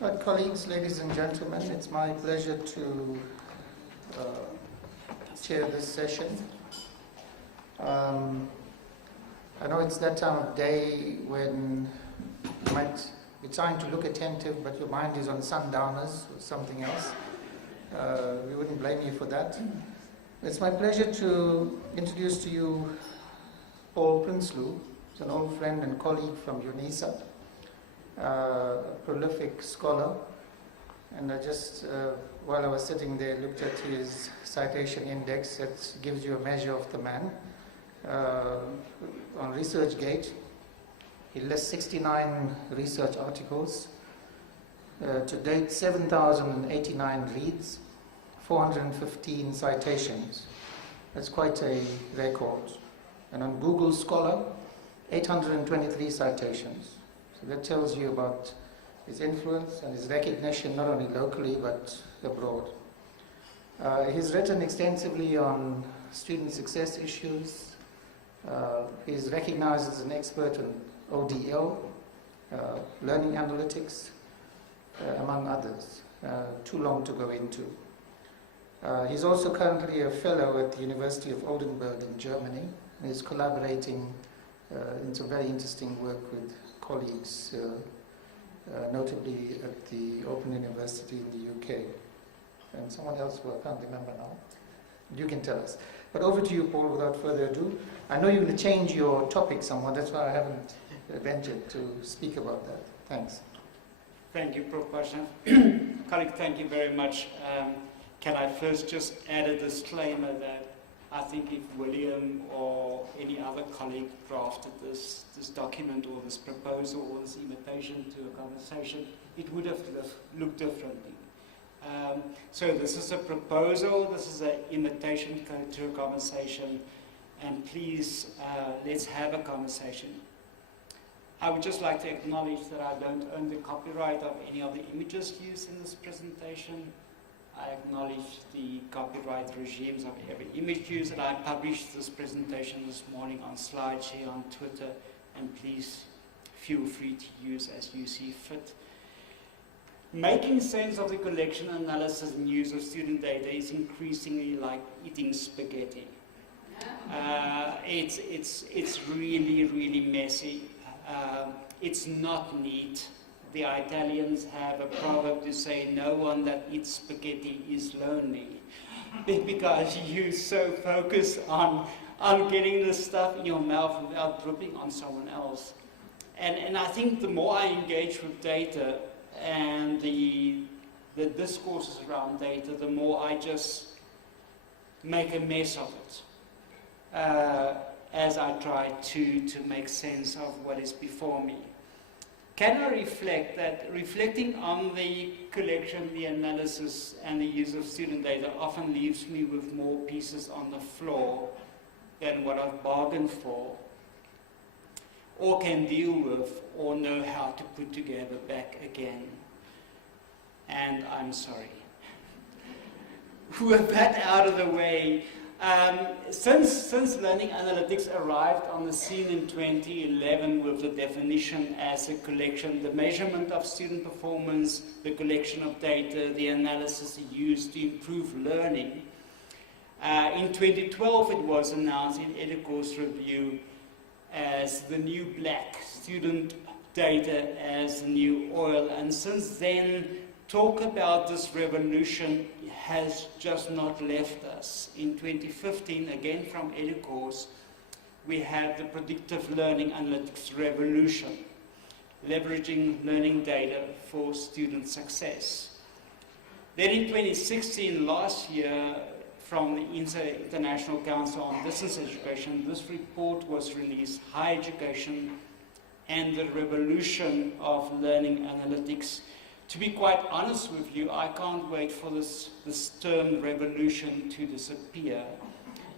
Right, colleagues, ladies and gentlemen, it's my pleasure to chair this session. I know it's that time of day when you might be trying to look attentive, but your mind is on sundowners or something else. We wouldn't blame you for that. It's my pleasure to introduce to you Paul Prinsloo. He's an old friend and colleague from UNISA, a prolific scholar. And I just, while I was sitting there, looked at his citation index that gives you a measure of the man. On ResearchGate, he lists 69 research articles, to date 7,089 reads, 415 citations. That's quite a record. And on Google Scholar, 823 citations. So that tells you about his influence and his recognition not only locally but abroad. He's written extensively on student success issues. He's recognized as an expert in ODL, learning analytics, among others. Too long to go into. He's also currently a fellow at the University of Oldenburg in Germany. He's collaborating in some very interesting work with colleagues, notably at the Open University in the UK. And someone else who I can't remember now. You can tell us. But over to you, Paul, without further ado. I know you're going to change your topic somewhat, that's why I haven't ventured to speak about that. Thanks. Thank you, Prof. Colleague, thank you very much. Can I first just add a disclaimer that I think if William or any other colleague drafted this document or this proposal or this invitation to a conversation, it would have looked differently. So this is a proposal, this is an invitation to a conversation, and please let's have a conversation. I would just like to acknowledge that I don't own the copyright of any of the images used in this presentation. I acknowledge the copyright regimes of every image used, and I published this presentation this morning on SlideShare on Twitter, and please feel free to use as you see fit. Making sense of the collection, analysis, and use of student data is increasingly like eating spaghetti. It's really, really messy. It's not neat. The Italians have a proverb to say, no one that eats spaghetti is lonely. Because you're so focused on getting the stuff in your mouth without dripping on someone else. And I think the more I engage with data and the discourses around data, the more I just make a mess of it as I try to make sense of what is before me. Can I reflect that reflecting on the collection, the analysis, and the use of student data often leaves me with more pieces on the floor than what I've bargained for, or can deal with, or know how to put together back again. And I'm sorry. With that out of the way, since learning analytics arrived on the scene in 2011 with the definition as a collection, the measurement of student performance, the collection of data, the analysis used to improve learning, in 2012 it was announced in EDUCAUSE review as the new black, student data as the new oil, and since then talk about this revolution has just not left us. In 2015, again from EDUCAUSE, we had the predictive learning analytics revolution, leveraging learning data for student success. Then in 2016, last year, from the International Council on Distance Education, this report was released, Higher Education and the Revolution of Learning Analytics. To be quite honest with you, I can't wait for this term revolution to disappear,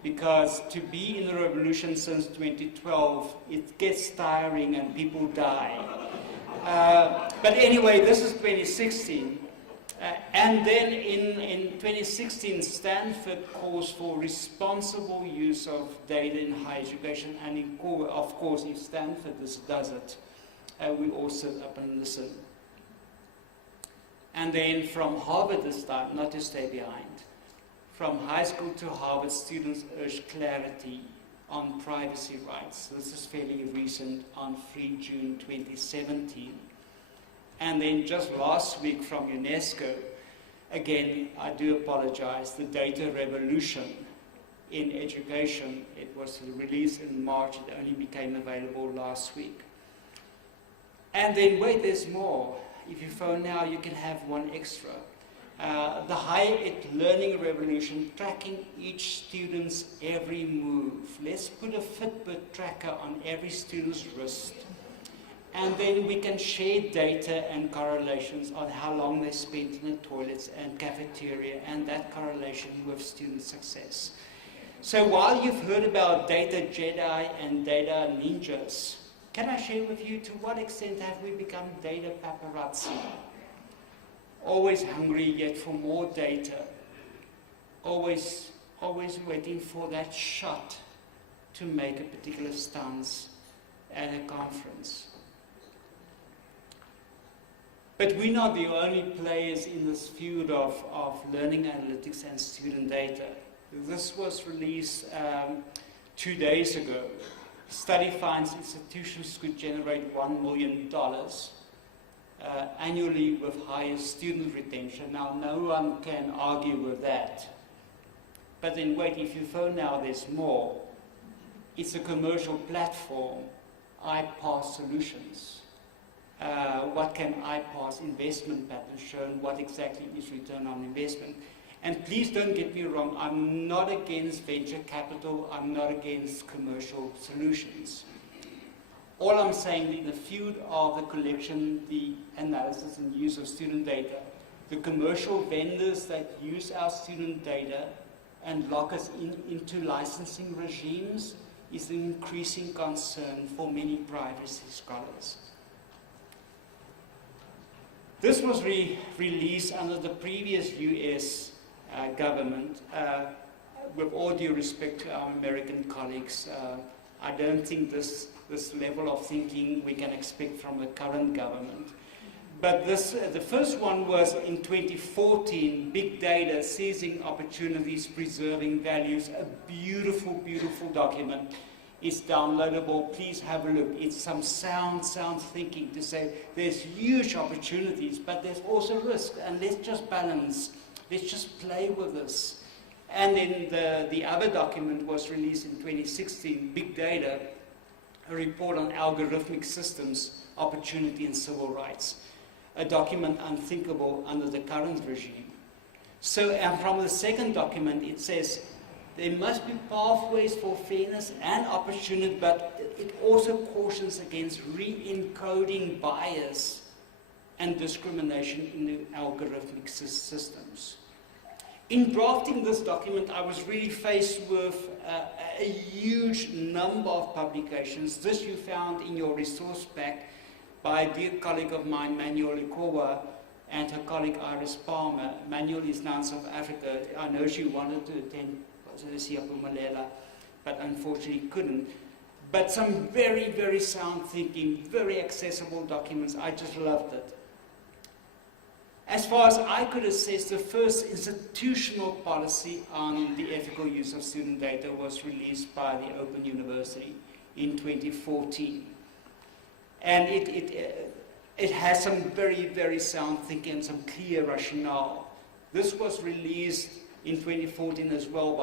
because to be in the revolution since 2012, it gets tiring and people die. But anyway, this is 2016. And then in 2016, Stanford calls for responsible use of data in higher education, and of course, if Stanford does it, we all sit up and listen. And then from Harvard this time, not to stay behind, from high school to Harvard, students urged clarity on privacy rights. This is fairly recent, on 3 June 2017. And then just last week from UNESCO, again, I do apologize, the data revolution in education. It was released in March, it only became available last week. And then wait, there's more. If you phone now, you can have one extra. The higher ed learning revolution, tracking each student's every move. Let's put a Fitbit tracker on every student's wrist. And then we can share data and correlations on how long they spent in the toilets and cafeteria, and that correlation with student success. So while you've heard about data Jedi and data ninjas, can I share with you to what extent have we become data paparazzi? Always hungry yet for more data. Always waiting for that shot to make a particular stance at a conference. But we're not the only players in this field of learning analytics and student data. This was released 2 days ago. Study finds institutions could generate $1 million annually with higher student retention. Now, no one can argue with that. But then wait, if you phone now, there's more. It's a commercial platform, iPass Solutions. What can iPass investment patterns show, and what exactly is return on investment? And please don't get me wrong, I'm not against venture capital, I'm not against commercial solutions. All I'm saying, in the field of the collection, the analysis and use of student data, the commercial vendors that use our student data and lock us into licensing regimes is an increasing concern for many privacy scholars. This was released under the previous US government. With all due respect to our American colleagues, I don't think this level of thinking we can expect from the current government. But the first one was in 2014, Big Data, Seizing Opportunities, Preserving Values, a beautiful, beautiful document. It's downloadable, please have a look. It's some sound thinking to say there's huge opportunities, but there's also risk, and let's just balance, let's just play with this. And then the other document was released in 2016, Big Data, a report on algorithmic systems, opportunity and civil rights, a document unthinkable under the current regime. So from the second document, it says, there must be pathways for fairness and opportunity, but it also cautions against re-encoding bias and discrimination in the algorithmic systems. In drafting this document, I was really faced with a huge number of publications. This you found in your resource pack by a dear colleague of mine, Manuel Ikowa, and her colleague Iris Palmer. Manuel is now in South Africa. I know she wanted to attend but unfortunately couldn't. But some very, very sound thinking, very accessible documents. I just loved it. As far as I could assess, the first institutional policy on the ethical use of student data was released by the Open University in 2014. And it has some very, very sound thinking and some clear rationale. This was released in 2014 as well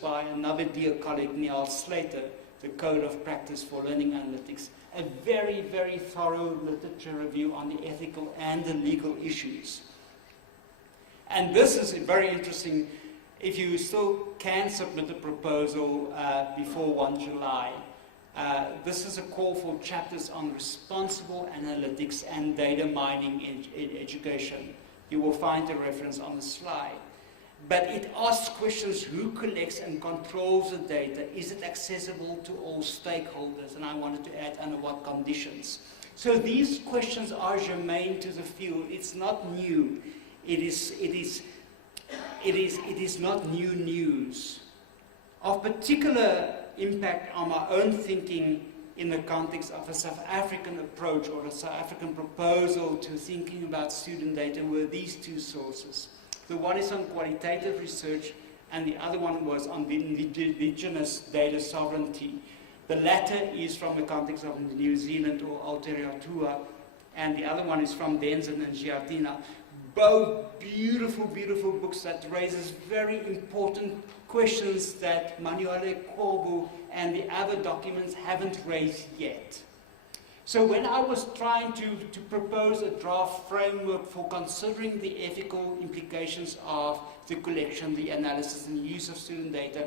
by another dear colleague, Neil Slater, the Code of Practice for Learning Analytics, a very, very thorough literature review on the ethical and the legal issues. And this is very interesting. If you still can submit a proposal before 1 July, this is a call for chapters on responsible analytics and data mining in education. You will find a reference on the slide. But it asks questions: who collects and controls the data? Is it accessible to all stakeholders? And I wanted to add, under what conditions? So these questions are germane to the field. It's not new. It is not new news. Of particular impact on my own thinking in the context of a South African approach or a South African proposal to thinking about student data were these two sources. The one is on qualitative research, and the other one was on the indigenous data sovereignty. The latter is from the context of New Zealand or Aotearoa, and the other one is from Denzen and Giardina. Both beautiful, beautiful books that raises very important questions that Manuele Corbu and the other documents haven't raised yet. So when I was trying to propose a draft framework for considering the ethical implications of the collection, the analysis, and the use of student data,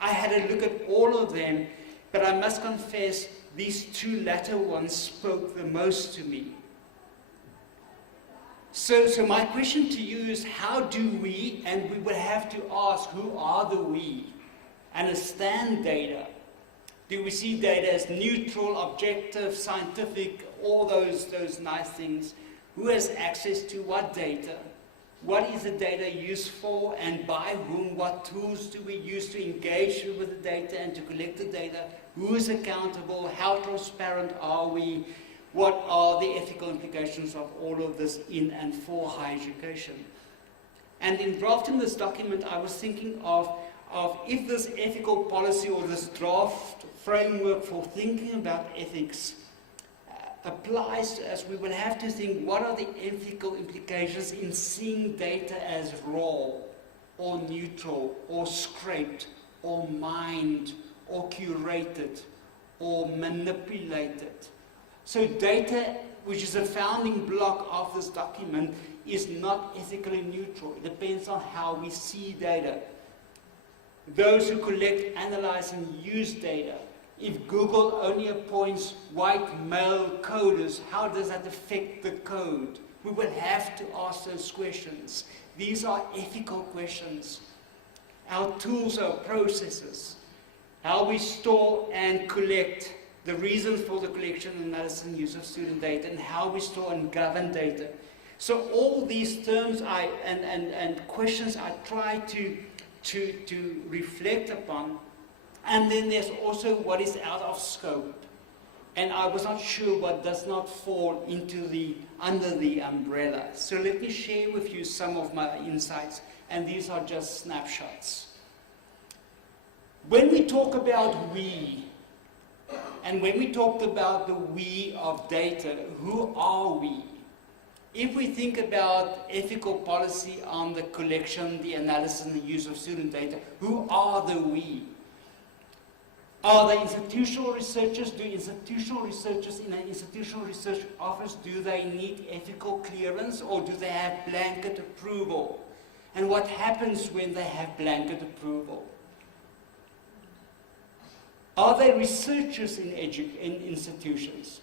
I had a look at all of them, but I must confess these two latter ones spoke the most to me. So my question to you is, how do we, and we will have to ask, who are the we, understand data? Do we see data as neutral, objective, scientific, all those nice things? Who has access to what data? What is the data used for, and by whom? What tools do we use to engage with the data and to collect the data? Who is accountable? How transparent are we? What are the ethical implications of all of this in and for higher education? And in drafting this document, I was thinking of if this ethical policy or this draft framework for thinking about ethics applies to us, we will have to think, what are the ethical implications in seeing data as raw or neutral or scraped or mined or curated or manipulated? So data, which is a founding block of this document, is not ethically neutral. It depends on how we see data. Those who collect, analyze, and use data, if Google only appoints white male coders, how does that affect the code? We will have to ask those questions. These are ethical questions. Our tools are processes. How we store and collect, the reasons for the collection, analysis, and use of student data, and how we store and govern data. So all these terms and questions I try to reflect upon. And then there's also what is out of scope. And I was not sure what does not fall under the umbrella. So let me share with you some of my insights, and these are just snapshots. When we talk about we, and when we talked about the we of data, who are we? If we think about ethical policy on the collection, the analysis, and the use of student data, who are the we? Are they institutional researchers? Do institutional researchers in an institutional research office, do they need ethical clearance, or do they have blanket approval? And what happens when they have blanket approval? Are they researchers in institutions?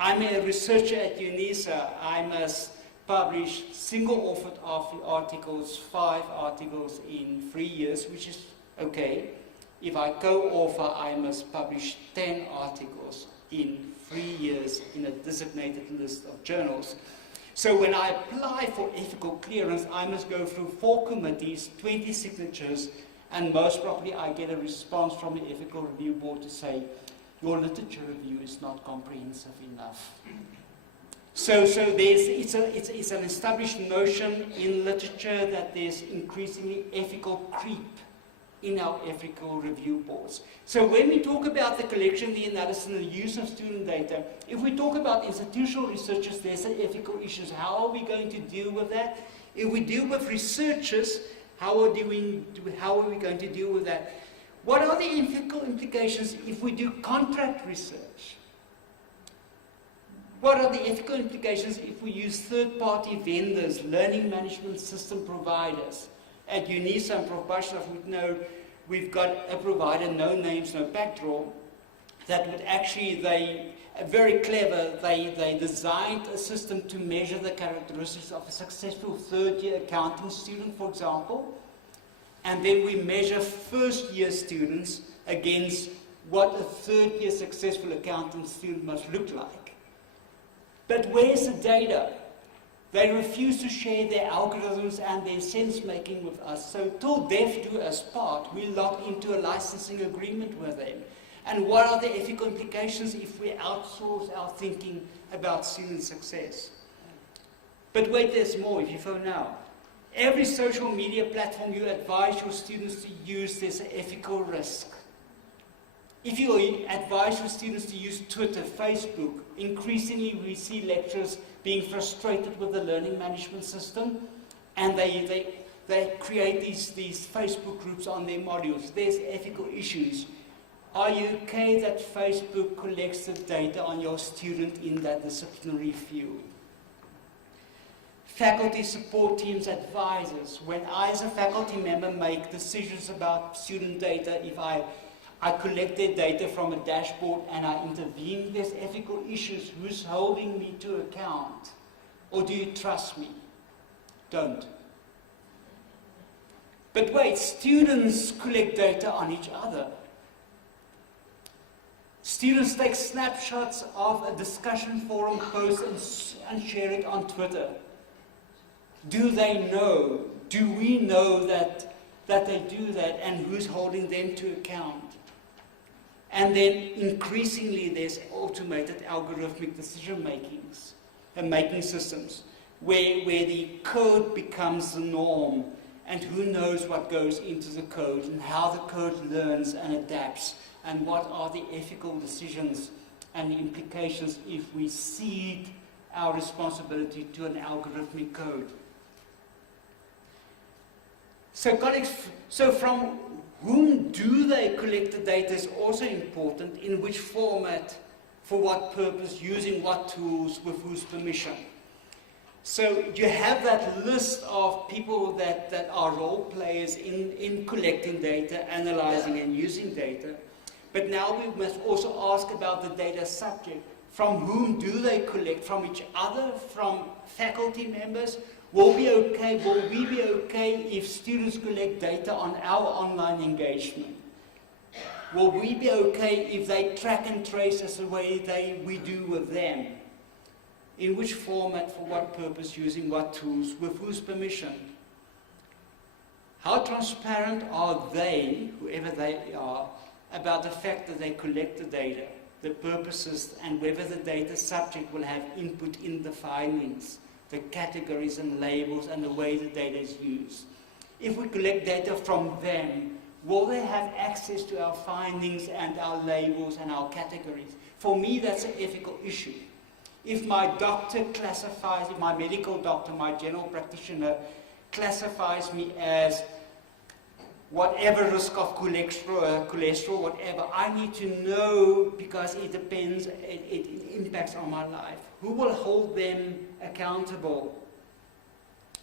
I'm a researcher at UNISA. I must publish single-authored articles, 5 articles in 3 years, which is okay. If I co-author, I must publish 10 articles in 3 years in a designated list of journals. So when I apply for ethical clearance, I must go through 4 committees, 20 signatures, and most probably I get a response from the ethical review board to say, your literature review is not comprehensive enough. So it's an established notion in literature that there's increasingly ethical creep in our ethical review boards. So when we talk about the collection, the analysis, and the use of student data, if we talk about institutional researchers, there's an ethical issues. How are we going to deal with that? If we deal with researchers, how are we going to deal with that? What are the ethical implications if we do contract research? What are the ethical implications if we use third-party vendors, learning management system providers? At UNISA and Prof would know we've got a provider, no names, no backdraw, that would actually, very clever, they designed a system to measure the characteristics of a successful third-year accounting student, for example, and then we measure first-year students against what a third-year successful accounting student must look like. But where's the data? They refuse to share their algorithms and their sense-making with us. So till death do us part, we lock into a licensing agreement with them. And what are the ethical implications if we outsource our thinking about student success? But wait, there's more if you phone now. Every social media platform you advise your students to use, there's an ethical risk. If you advise your students to use Twitter, Facebook, increasingly we see lecturers being frustrated with the learning management system, and they create these Facebook groups on their modules. There's ethical issues. Are you okay that Facebook collects the data on your student in that disciplinary field? Faculty support teams, advisors. When I as a faculty member make decisions about student data, if I collect their data from a dashboard and I intervene, there's ethical issues. Who's holding me to account? Or do you trust me? Don't. But wait, students collect data on each other. Students take snapshots of a discussion forum post and share it on Twitter. Do they know? Do we know that they do that, and who's holding them to account? And then increasingly there's automated algorithmic decision makings and making systems where the code becomes the norm, and who knows what goes into the code and how the code learns and adapts, and what are the ethical decisions and the implications if we cede our responsibility to an algorithmic code. So colleagues, from whom do they collect the data is also important, in which format, for what purpose, using what tools, with whose permission. So you have that list of people that are role players in collecting data, analyzing and using data. But now we must also ask about the data subject. From whom do they collect? From each other? From faculty members? Will we be okay if students collect data on our online engagement? Will we be okay if they track and trace as the way we do with them? In which format, for what purpose, using what tools, with whose permission? How transparent are they, whoever they are, about the fact that they collect the data, the purposes, and whether the data subject will have input in the findings, the categories and labels, and the way the data is used? If we collect data from them, will they have access to our findings and our labels and our categories? For me, that's an ethical issue. If my doctor classifies, if my medical doctor, my general practitioner, classifies me as whatever risk of cholesterol, whatever, I need to know, because it depends, it impacts on my life. Who will hold them accountable?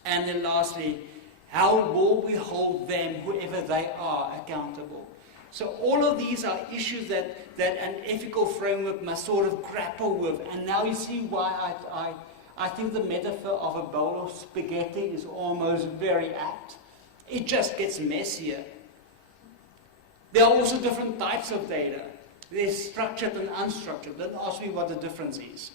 And then lastly, how will we hold them, whoever they are, accountable? So all of these are issues that an ethical framework must sort of grapple with. And now you see why I think the metaphor of a bowl of spaghetti is almost very apt. It just gets messier. There are also different types of data. There's structured and unstructured. Don't ask me what the difference is.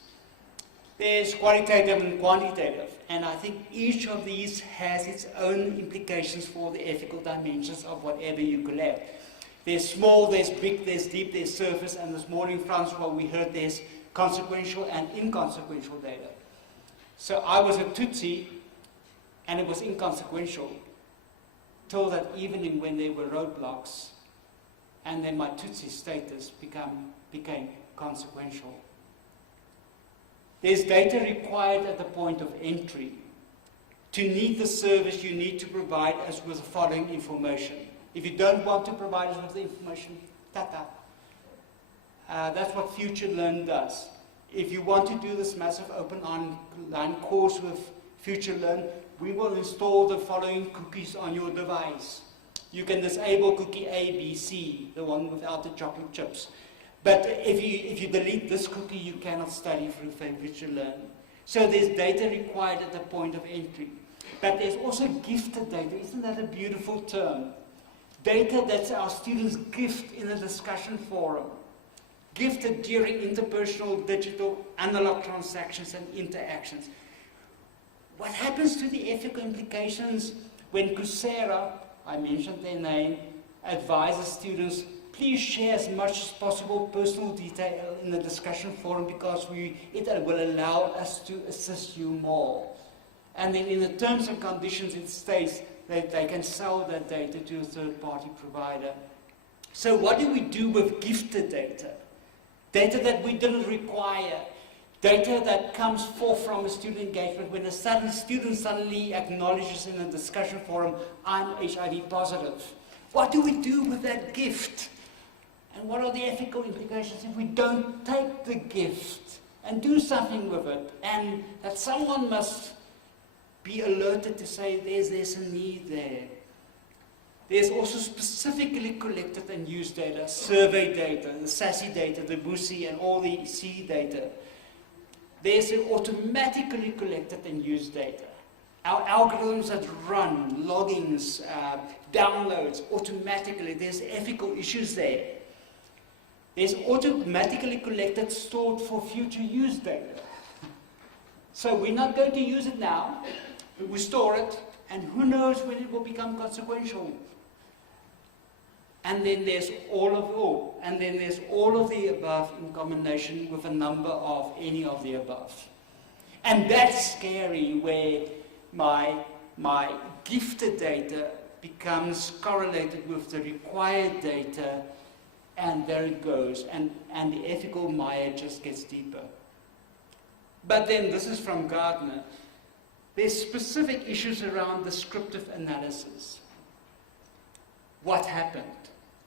There's qualitative and quantitative. And I think each of these has its own implications for the ethical dimensions of whatever you collect. There's small, there's big, there's deep, there's surface, and this morning, Francois, we heard there's consequential and inconsequential data. So I was a Tutsi, and it was inconsequential, till that evening when there were roadblocks, and then my Tutsi status became consequential. There's data required at the point of entry. To need the service, you need to provide us with the following information. If you don't want to provide us with the information, tata. That's what FutureLearn does. If you want to do this massive open online course with FutureLearn, we will install the following cookies on your device. You can disable cookie A, B, C, the one without the chocolate chips. But if you delete this cookie, you cannot study through FutureLearn. So there's data required at the point of entry. But there's also gifted data. Isn't that a beautiful term? Data that our students gift in a discussion forum. Gifted during interpersonal, digital, analog transactions and interactions. What happens to the ethical implications when Coursera, I mentioned their name, advises students please share as much as possible personal detail in the discussion forum because it will allow us to assist you more. And then in the terms and conditions it states that they can sell that data to a third-party provider. So what do we do with gifted data? Data that we didn't require. Data that comes forth from a student engagement when a student suddenly acknowledges in a discussion forum, I'm HIV positive. What do we do with that gift? And what are the ethical implications if we don't take the gift and do something with it? And that someone must be alerted to say there's a need there. There's also specifically collected and used data, survey data, the SASSI data, the BUSI, and all the C data. There's automatically collected and used data. Our algorithms that run, loggings, downloads automatically. There's ethical issues there. There's automatically collected, stored for future use data. So we're not going to use it now, but we store it, and who knows when it will become consequential. And then there's all of the above in combination with a number of any of the above. And that's scary, where my gifted data becomes correlated with the required data, and there it goes, and the ethical mire just gets deeper. But then, this is from Gardner, there's specific issues around descriptive analysis. What happened?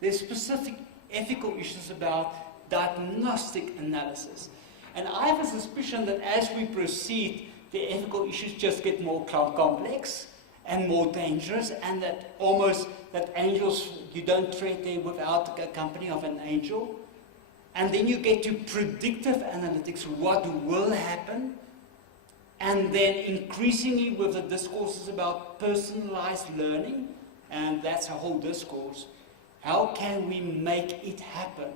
There's specific ethical issues about diagnostic analysis. And I have a suspicion that as we proceed, the ethical issues just get more complex and more dangerous, and that angels, you don't treat them without the company of an angel. And then you get to predictive analytics, what will happen, and then increasingly with the discourses about personalized learning, and that's a whole discourse. How can we make it happen?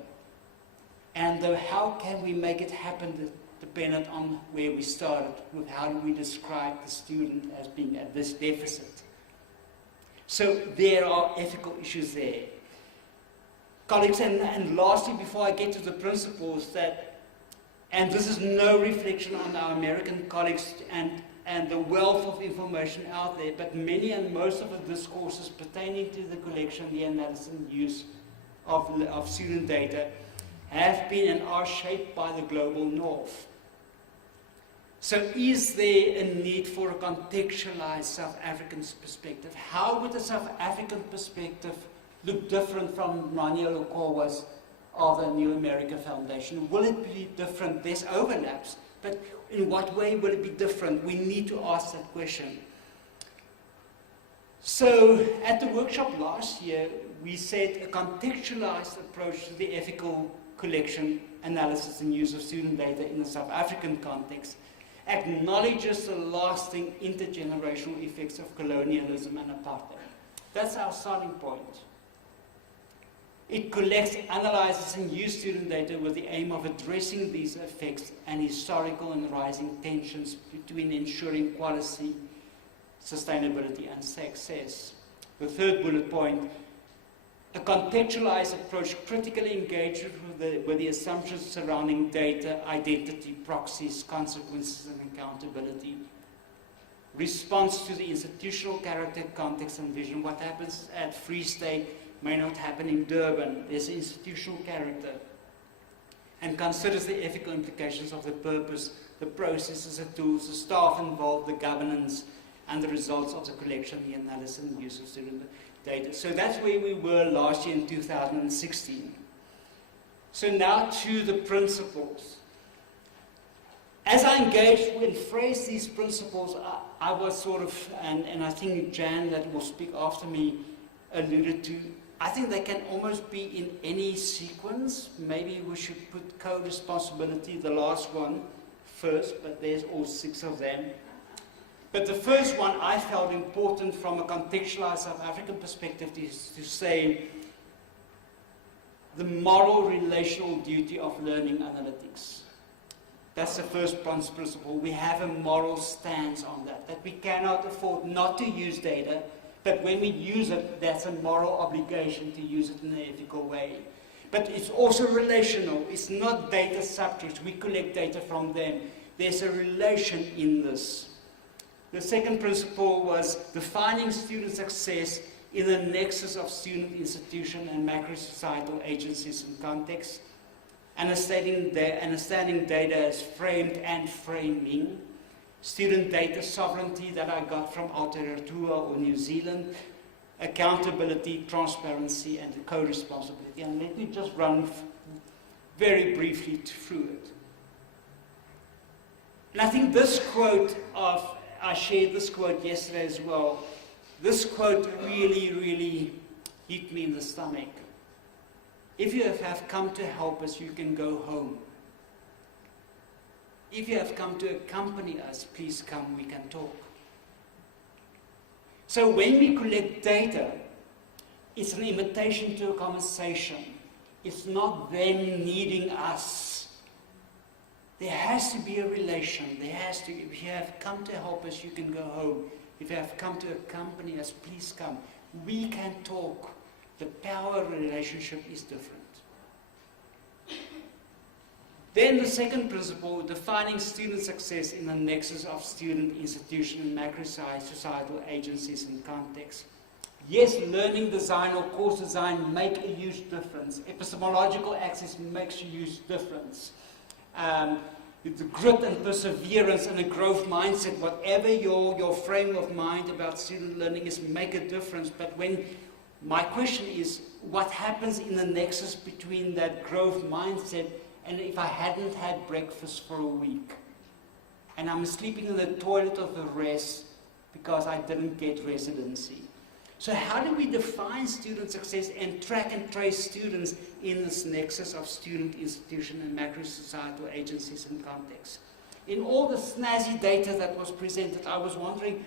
And how can we make it happen dependent on where we started, with how do we describe the student as being at this deficit. So there are ethical issues there. Colleagues, and lastly, before I get to the principles, and this is no reflection on our American colleagues and the wealth of information out there, but many and most of the discourses pertaining to the collection, the analysis and use of student data have been and are shaped by the global north. So is there a need for a contextualized South African perspective? How would the South African perspective look different from Raniel Okowa's of the New America Foundation? Will it be different? There's overlaps, but in what way will it be different? We need to ask that question. So at the workshop last year, we said a contextualized approach to the ethical collection, analysis and use of student data in the South African context acknowledges the lasting intergenerational effects of colonialism and apartheid. That's our starting point. It collects, analyzes and uses student data with the aim of addressing these effects and historical and rising tensions between ensuring quality, sustainability and success. The third bullet point, a contextualized approach critically engages with the assumptions surrounding data, identity, proxies, consequences and accountability. Response to the institutional character, context and vision. What happens at Free State may not happen in Durban. There's institutional character. And considers the ethical implications of the purpose, the processes, the tools, the staff involved, the governance, and the results of the collection, the analysis and use of student data. So that's where we were last year in 2016. So now to the principles. As I engaged and phrased these principles, I was sort of, and I think Jan, that will speak after me, alluded to, I think they can almost be in any sequence. Maybe we should put co-responsibility, the last one, first, but there's all 6 of them. But the first one I felt important from a contextualized South African perspective is to say the moral relational duty of learning analytics. That's the first principle. We have a moral stance on that we cannot afford not to use data, but when we use it, that's a moral obligation to use it in an ethical way. But it's also relational. It's not data subjects. We collect data from them. There's a relation in this. The second principle was defining student success in the nexus of student, institution, and macro-societal agencies and context. Understanding data as framed and framing. Student data sovereignty that I got from Aotearoa or New Zealand. Accountability, transparency, and co-responsibility. And let me just run very briefly through it. And I think this quote I shared this quote yesterday as well. This quote really, really hit me in the stomach. If you have come to help us, you can go home. If you have come to accompany us, please come, we can talk. So when we collect data, it's an invitation to a conversation. It's not them needing us. There has to be a relation. If you have come to help us, you can go home. If you have come to accompany us, please come. We can talk. The power relationship is different. Then the second principle, defining student success in the nexus of student, institution, and macro-societal agencies and context. Yes, learning design or course design make a huge difference. Epistemological access makes a huge difference. The grit and perseverance and a growth mindset, whatever your frame of mind about student learning is, make a difference. But my question is, what happens in the nexus between that growth mindset and if I hadn't had breakfast for a week? And I'm sleeping in the toilet of the rest because I didn't get residency. So how do we define student success and track and trace students in this nexus of student, institution, and macro-societal agencies and context? In all the snazzy data that was presented, I was wondering,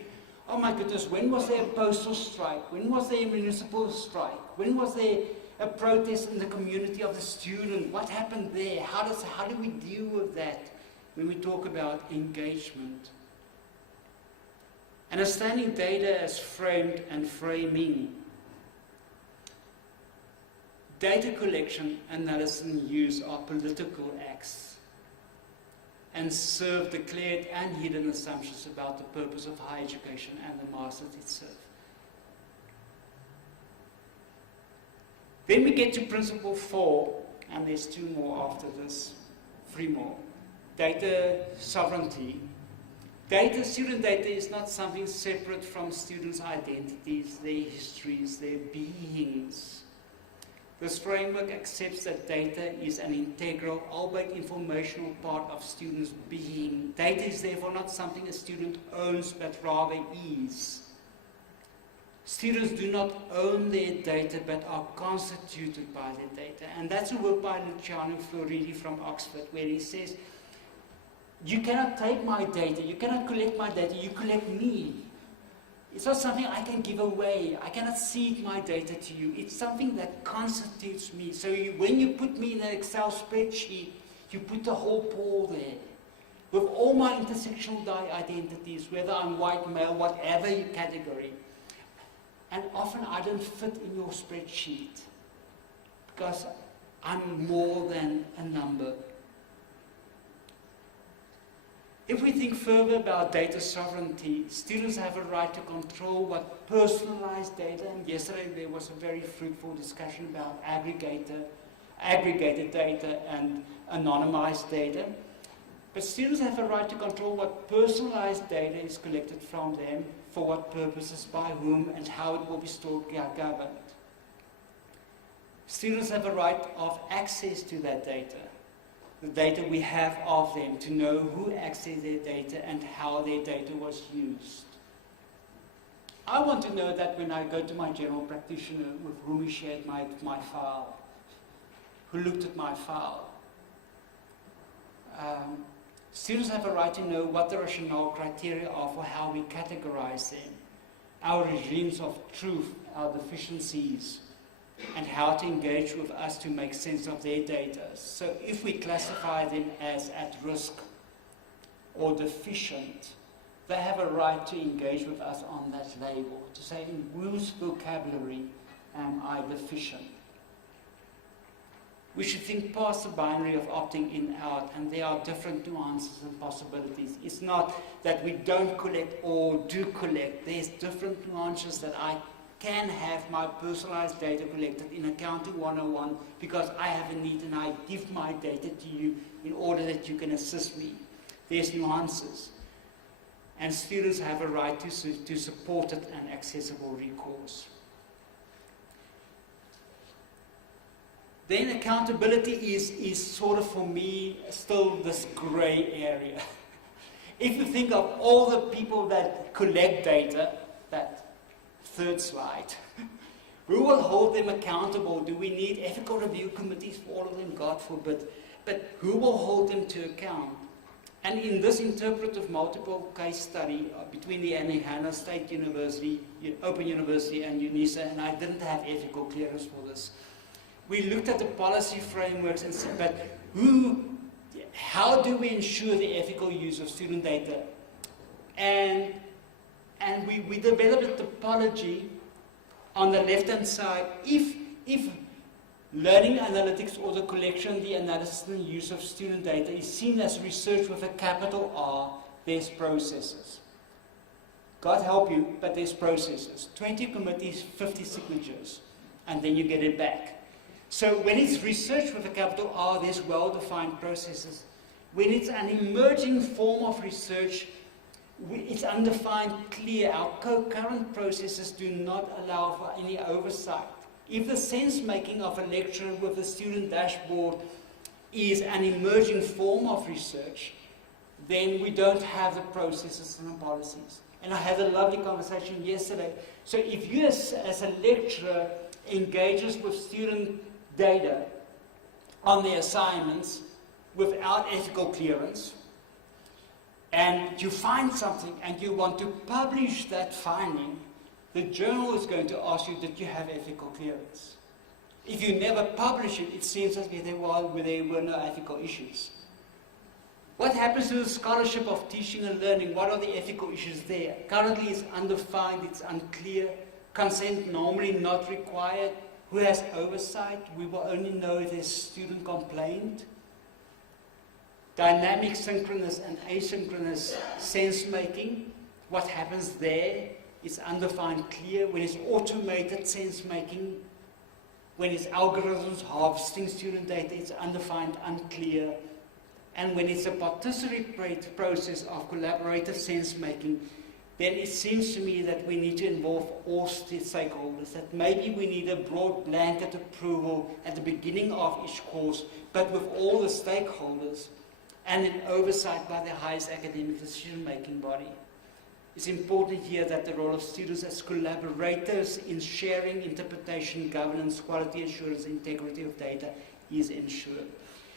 oh my goodness, when was there a postal strike? When was there a municipal strike? When was there a protest in the community of the student? What happened there? How do we deal with that when we talk about engagement? Understanding data as framed and framing. Data collection, analysis, and use are political acts and serve declared and hidden assumptions about the purpose of higher education and the masters it serves. Then we get to principle 4, and there's 2 more after this, 3 more. Data sovereignty. Student data is not something separate from students' identities, their histories, their beings. This framework accepts that data is an integral, albeit informational part of students' being. Data is therefore not something a student owns, but rather is. Students do not own their data, but are constituted by their data. And that's a work by Luciano Floridi from Oxford, where he says, you cannot take my data, you cannot collect my data, you collect me. It's not something I can give away. I cannot cede my data to you. It's something that constitutes me. So when you put me in an Excel spreadsheet, you put the whole Paul there. With all my intersectional identities, whether I'm white, male, whatever your category. And often I don't fit in your spreadsheet because I'm more than a number. If we think further about data sovereignty, students have a right to control what personalized data, and yesterday there was a very fruitful discussion about aggregated data and anonymized data. But students have a right to control what personalized data is collected from them, for what purposes, by whom, and how it will be stored and governed. Students have a right of access to that data. The data we have of them, to know who accessed their data and how their data was used. I want to know that when I go to my general practitioner with whom he shared my file, who looked at my file. Students have a right to know what the rationale criteria are for how we categorize them, our regimes of truth, our deficiencies, and how to engage with us to make sense of their data. So if we classify them as at risk or deficient, they have a right to engage with us on that label, to say, in whose vocabulary am I deficient? We should think past the binary of opting in, out, and there are different nuances and possibilities. It's not that we don't collect or do collect. There's different nuances that I can have my personalized data collected in Accounting 101 because I have a need and I give my data to you in order that you can assist me. There's nuances. And students have a right to supported and accessible recourse. Then accountability is sort of, for me, still this grey area. If you think of all the people that collect data, that third slide, who will hold them accountable? Do we need ethical review committees for all of them? God forbid. But who will hold them to account? And in this interpretive multiple case study between the Anahana State University, Open University and UNISA, and I didn't have ethical clearance for this, we looked at the policy frameworks and said, but how do we ensure the ethical use of student data? And we developed a topology on the left-hand side. If learning analytics or the collection, the analysis and use of student data is seen as research with a capital R, there's processes. God help you, but there's processes. 20 committees, 50 signatures, and then you get it back. So when it's research with a capital R, there's well-defined processes. When it's an emerging form of research, it's undefined, clear. Our current processes do not allow for any oversight. If the sense-making of a lecture with a student dashboard is an emerging form of research, then we don't have the processes and the policies. And I had a lovely conversation yesterday. So if you as a lecturer engages with student data on their assignments without ethical clearance, and you find something and you want to publish that finding, the journal is going to ask you, did you have ethical clearance? If you never publish it, it seems as if there were no ethical issues. What happens to the scholarship of teaching and learning? What are the ethical issues there? Currently it's undefined, it's unclear. Consent normally not required. Who has oversight? We will only know if there's student complaint. Dynamic, synchronous and asynchronous sense-making. What happens there? It's undefined, clear. When it's automated sense-making, when it's algorithms harvesting student data, it's undefined, unclear. And when it's a participatory process of collaborative sense-making, then it seems to me that we need to involve all stakeholders, that maybe we need a broad blanket approval at the beginning of each course, but with all the stakeholders, and an oversight by the highest academic decision-making body. It's important here that the role of students as collaborators in sharing, interpretation, governance, quality assurance, integrity of data is ensured.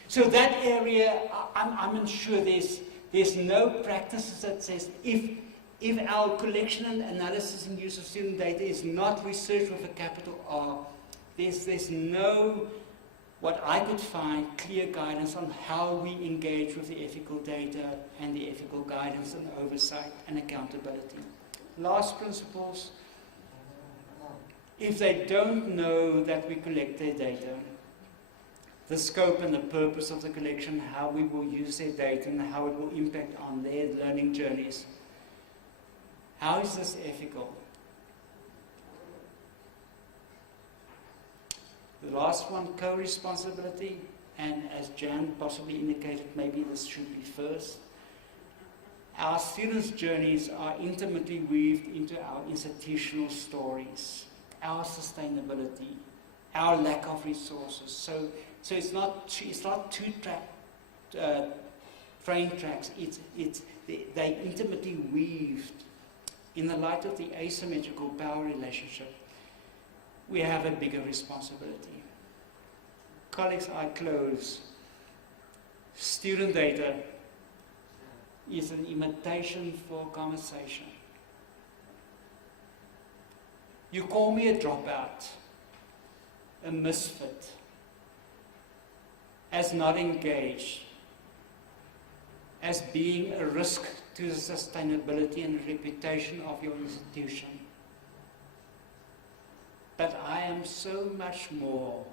So that area, I'm unsure there's no practices that says if our collection and analysis and use of student data is not research with a capital R, there's no, what I could find, clear guidance on how we engage with the ethical data and the ethical guidance and oversight and accountability. Last principles, if they don't know that we collect their data, the scope and the purpose of the collection, how we will use their data and how it will impact on their learning journeys, how is this ethical? The last one, co-responsibility, and as Jan possibly indicated, maybe this should be first. Our students' journeys are intimately weaved into our institutional stories, our sustainability, our lack of resources. So it's not two-track train tracks. They intimately weaved in the light of the asymmetrical power relationship. We have a bigger responsibility. Colleagues, I close. Student data is an invitation for conversation. You call me a dropout, a misfit, as not engaged, as being a risk to the sustainability and reputation of your institution. But I am so much more.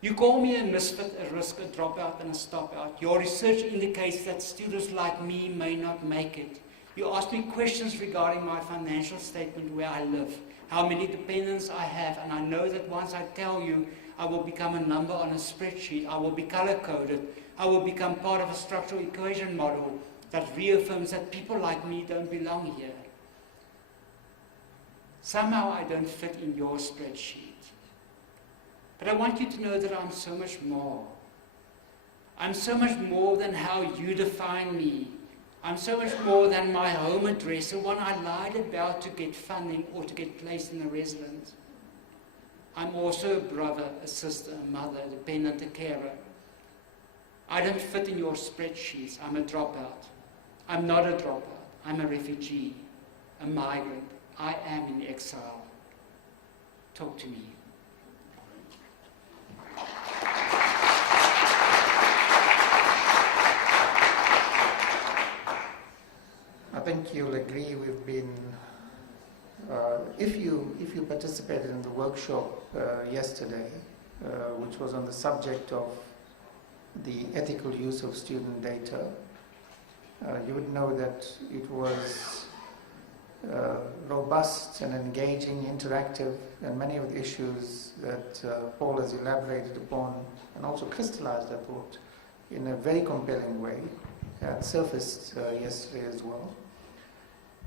You call me a misfit, a risk, a dropout, and a stopout. Your research indicates that students like me may not make it. You ask me questions regarding my financial statement, where I live, how many dependents I have, and I know that once I tell you, I will become a number on a spreadsheet, I will be color-coded, I will become part of a structural equation model that reaffirms that people like me don't belong here. Somehow I don't fit in your spreadsheet. But I want you to know that I'm so much more. I'm so much more than how you define me. I'm so much more than my home address, the one I lied about to get funding or to get placed in a residence. I'm also a brother, a sister, a mother, a dependent, a carer. I don't fit in your spreadsheets. I'm a dropout. I'm not a dropout. I'm a refugee, a migrant. I am in exile. Talk to me. I think you'll agree we've been, if you participated in the workshop yesterday, which was on the subject of the ethical use of student data, you would know that it was robust and engaging, interactive, and many of the issues that Paul has elaborated upon and also crystallized, I thought, in a very compelling way, had surfaced yesterday as well.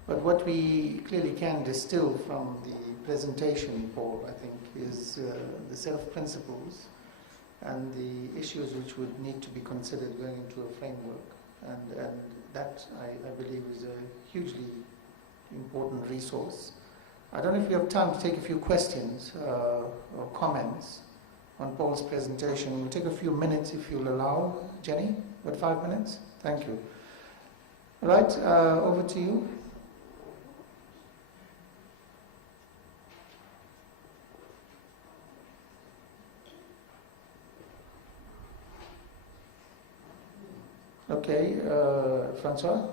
But what we clearly can distill from the presentation, Paul, I think, is the set of principles and the issues which would need to be considered going into a framework. And that, I believe, is a hugely important resource. I don't know if you have time to take a few questions or comments on Paul's presentation. We'll take a few minutes if you'll allow. Jenny, about 5 minutes? Thank you. All right, over to you. Okay, Francois?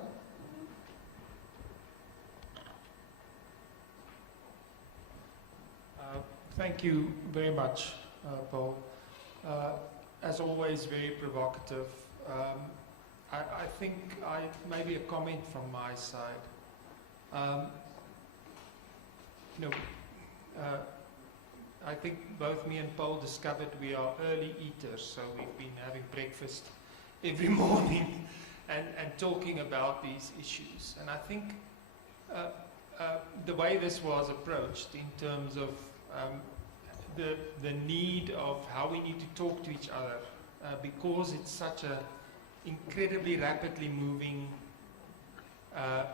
Thank you very much, Paul. As always, very provocative. I think maybe a comment from my side. I think both me and Paul discovered we are early eaters, so we've been having breakfast every morning and talking about these issues. And I think the way this was approached in terms of the need of how we need to talk to each other, because it's such an incredibly rapidly moving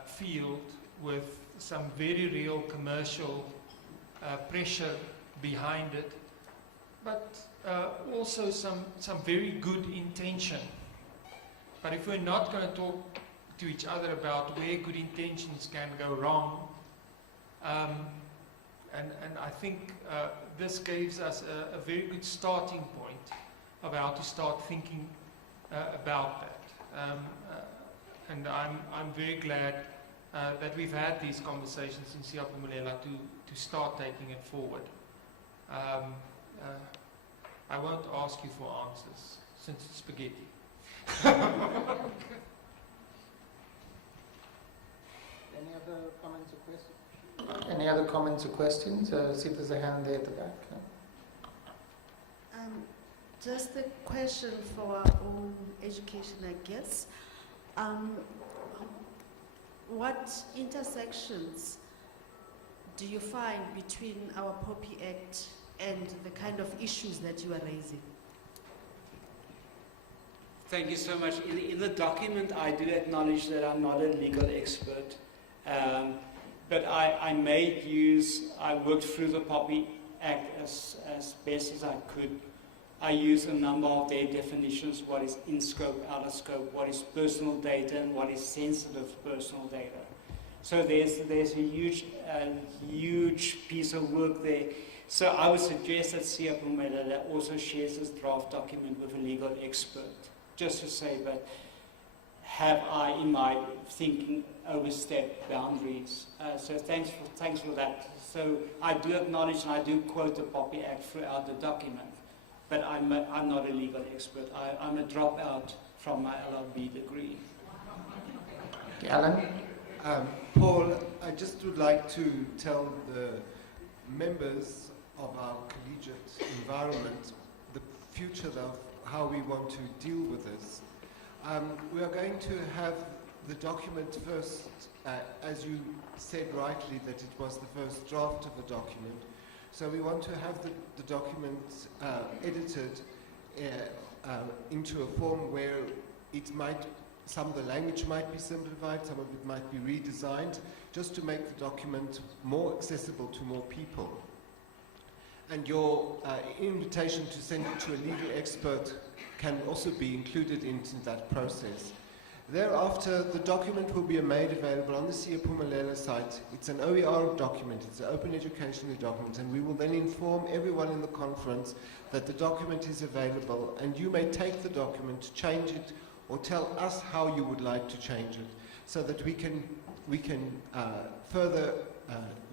field with some very real commercial pressure behind it, but also some very good intention. But if we're not going to talk to each other about where good intentions can go wrong, and I think this gives us a very good starting point of how to start thinking about that. And I'm very glad that we've had these conversations in Siyapumelela to start taking it forward. I won't ask you for answers, since it's spaghetti. Any other comments or questions? Any other comments or questions? See if there's a hand there at the back. Just a question for our own education, I guess. What intersections do you find between our POPI Act and the kind of issues that you are raising? Thank you so much. In the document, I do acknowledge that I'm not a legal expert, but I worked through the POPI Act as best as I could. I use a number of their definitions, what is in scope, out of scope, what is personal data, and what is sensitive personal data. So there's a huge piece of work there. So I would suggest that Siyapumelela also shares this draft document with a legal expert, just to say that have I, in my thinking, overstepped boundaries. So thanks for that. So I do acknowledge and I do quote the POPI Act throughout the document. but I'm not a legal expert. I'm a dropout from my LLB degree. Okay, Alan? Paul, I just would like to tell the members of our collegiate environment the future of how we want to deal with this. We are going to have the document first, as you said rightly, that it was the first draft of a document. So we want to have the document edited into a form where it might, some of the language might be simplified, some of it might be redesigned, just to make the document more accessible to more people. And your invitation to send it to a legal expert can also be included into that process. Thereafter, the document will be made available on the Siyaphumelela site. It's an OER document, it's an open educational document, and we will then inform everyone in the conference that the document is available, and you may take the document, change it, or tell us how you would like to change it, so that we can further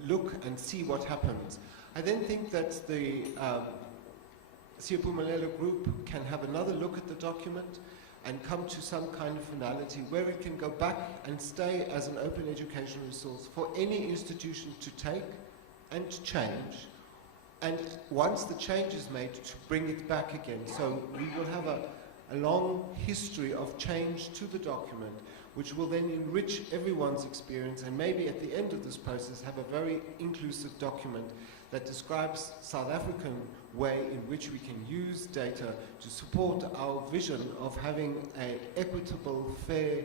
look and see what happens. I then think that the Siyaphumelela group can have another look at the document and come to some kind of finality where it can go back and stay as an open educational resource for any institution to take and to change. And once the change is made, to bring it back again. So we will have a long history of change to the document, which will then enrich everyone's experience, and maybe at the end of this process have a very inclusive document that describes South African way in which we can use data to support our vision of having an equitable, fair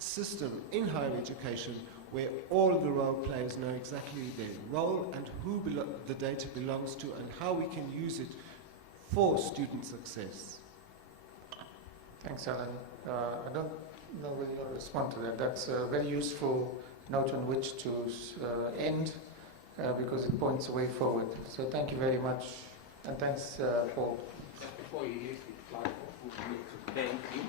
system in higher education where all of the role players know exactly their role and who the data belongs to and how we can use it for student success. Thanks, Alan. I don't know whether you want to respond to that. That's a very useful note on which to end because it points a way forward. So thank you very much. And thanks, Paul. Just before you leave the platform, we would like to thank you.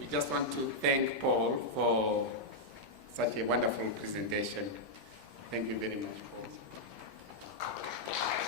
We just want to thank Paul for such a wonderful presentation. Thank you very much, Paul.